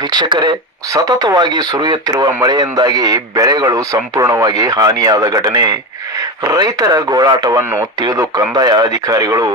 ವೀಕ್ಷಕರೇ. ಸತತವಾಗಿ ಸುರಿಯುತ್ತಿರುವ ಮಳೆಯಿಂದಾಗಿ ಬೆಳೆಗಳು ಸಂಪೂರ್ಣವಾಗಿ ಹಾನಿಯಾದ ಘಟನೆ. ರೈತರ ಗೋಳಾಟವನ್ನು ತಿಳಿದು ಕಂದಾಯ ಅಧಿಕಾರಿಗಳು,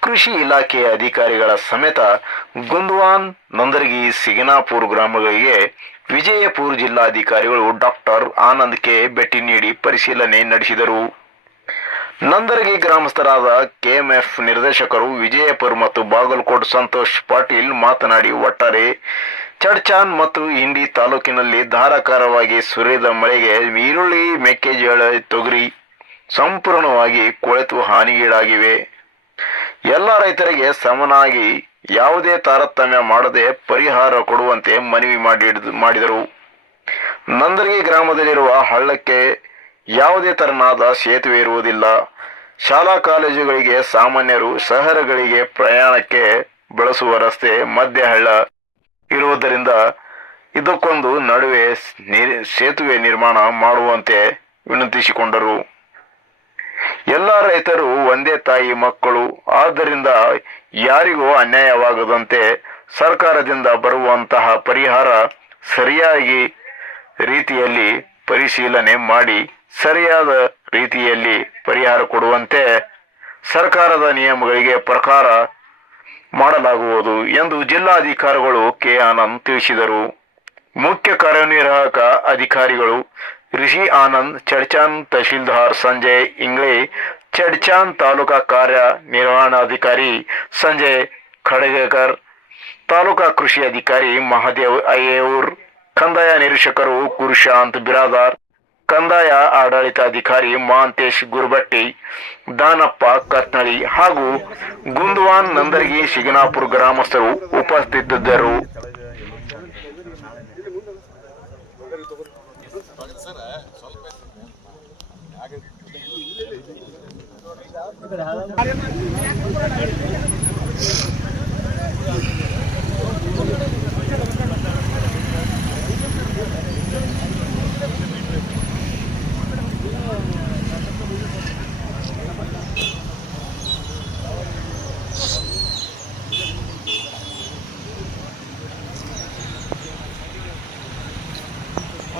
ಕೃಷಿ ಇಲಾಖೆಯ ಅಧಿಕಾರಿಗಳ ಸಮೇತ ಗುಂದ್ವಾನ್, ನಂದರ್ಗಿ, ಸಿಗನಾಪುರ ಗ್ರಾಮಗಳಿಗೆ ವಿಜಯಪುರ ಜಿಲ್ಲಾಧಿಕಾರಿಗಳು ಡಾಕ್ಟರ್ ಆನಂದ್ ಕೆ ಭೇಟಿ ನೀಡಿ ಪರಿಶೀಲನೆ ನಡೆಸಿದರು. ನಂದರ್ಗಿ ಗ್ರಾಮಸ್ಥರಾದ ಕೆಎಂಎಫ್ ನಿರ್ದೇಶಕರು ವಿಜಯಪುರ್ ಮತ್ತು ಬಾಗಲಕೋಟ್ ಸಂತೋಷ್ ಪಾಟೀಲ್ ಮಾತನಾಡಿ, ಒಟ್ಟಾರೆ ಚಡ್ಚಾನ್ ಮತ್ತು ಹಿಂಡಿ ತಾಲೂಕಿನಲ್ಲಿ ಧಾರಾಕಾರವಾಗಿ ಸುರಿದ ಮಳೆಗೆ ಈರುಳ್ಳಿ, ಮೆಕ್ಕೆಜೋಳ ತೊಗರಿ ಸಂಪೂರ್ಣವಾಗಿ ಕೊಳೆತು ಹಾನಿಗೀಡಾಗಿವೆ. ಎಲ್ಲ ರೈತರಿಗೆ ಸಮನಾಗಿ ಯಾವುದೇ ತಾರತಮ್ಯ ಮಾಡದೆ ಪರಿಹಾರ ಕೊಡುವಂತೆ ಮನವಿ ಮಾಡಿ ಮಾಡಿದರು. ನಂದರಗಿ ಗ್ರಾಮದಲ್ಲಿರುವ ಹಳ್ಳಕ್ಕೆ ಯಾವುದೇ ತರನಾದ ಸೇತುವೆ ಇರುವುದಿಲ್ಲ. ಶಾಲಾ ಕಾಲೇಜುಗಳಿಗೆ ಸಾಮಾನ್ಯರು ಶಹರಗಳಿಗೆ ಪ್ರಯಾಣಕ್ಕೆ ಬಳಸುವ ರಸ್ತೆ ಮಧ್ಯ ಹಳ್ಳ ಇರುವುದರಿಂದ ಇದಕ್ಕೊಂದು ನಡುವೆ ಸೇತುವೆ ನಿರ್ಮಾಣ ಮಾಡುವಂತೆ ವಿನಂತಿಸಿಕೊಂಡರು. ಎಲ್ಲ ರೈತರು ಒಂದೇ ತಾಯಿ ಮಕ್ಕಳು. ಆದ್ದರಿಂದ ಯಾರಿಗೂ ಅನ್ಯಾಯವಾಗದಂತೆ ಸರ್ಕಾರದಿಂದ ಬರುವಂತಹ ಪರಿಹಾರ ಸರಿಯಾಗಿ ರೀತಿಯಲ್ಲಿ ಪರಿಶೀಲನೆ ಮಾಡಿ ಸರಿಯಾದ ರೀತಿಯಲ್ಲಿ ಪರಿಹಾರ ಕೊಡುವಂತೆ ಸರ್ಕಾರದ ನಿಯಮಗಳಿಗೆ ಪ್ರಕಾರ ಮಾಡಲಾಗುವುದು ಎಂದು ಜಿಲ್ಲಾಧಿಕಾರಿಗಳು ಕೆ. ಆನಂದ್ ತಿಳಿಸಿದರು. ಮುಖ್ಯ ಕಾರ್ಯನಿರ್ವಾಹಕ ಅಧಿಕಾರಿಗಳು ಋಷಿ ಆನಂದ್, ಚಡ್ಚಾನ್ ತಹಶೀಲ್ದಾರ್ ಸಂಜಯ್ ಇಂಗ್ಳೆ ಚಡ್ಚಾನ್ ತಾಲೂಕಾ ಕಾರ್ಯನಿರ್ವಹಣಾಧಿಕಾರಿ ಸಂಜಯ್ ಖಡಗೇಕರ್, ತಾಲೂಕಾ ಕೃಷಿ ಅಧಿಕಾರಿ ಮಹಾದೇವ್ ಅಯ್ಯೂರ್ ಕಂದಾಯ ನಿರೀಕ್ಷಕರು ಕುರುಶಾಂತ್ ಬಿರಾದಾರ್ ಕಂದಾಯ ಆಡಳಿತಾಧಿಕಾರಿ ಮಾಂತೇಶ್ ಗುರುಬಟ್ಟಿ ದಾನಪ್ಪ ಕತ್ನಳಿ ಹಾಗೂ ಗುಂದ್ವಾನ್ ನಂದರ್ಗಿ ಶಿಗನಾಪುರ ಗ್ರಾಮಸ್ಥರು ಉಪಸ್ಥಿತರಿದ್ದರು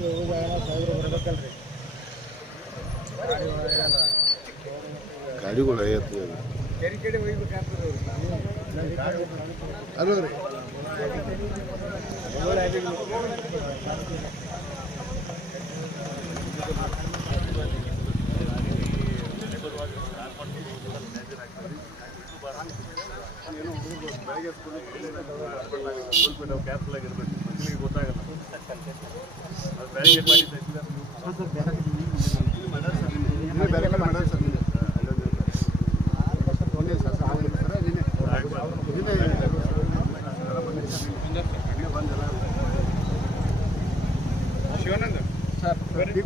ನೋಡಕ್ ಹೋಗನ್ರಿ ಗಾಡಿಗಳು ಐವತ್ತು ಕೆರೆ ಕಡೆ ಒಯ್ಬೇಕಾಗ್ತದೆ ಅಲ್ಲ ರೀ. ಬೇರೆ ಮಾಡ್ಯಾರ ಸರ್ ನಿನ್ನೆ. ಒಂದೇ ಸರ್ ಸರ್ ಆಗಿಲ್ಲ ಸರ್ ನಿನ್ನೆ ನಿನ್ನೆ ಸರ್ ಶಿವಾನಂದ ಸರ್ ಟೀ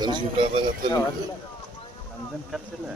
ಕುಡ್ಕೊಂಡು ಊಟ ಆದಾಗ ನಮ್ದೇನು ಖರ್ಚಿಲ್ಲ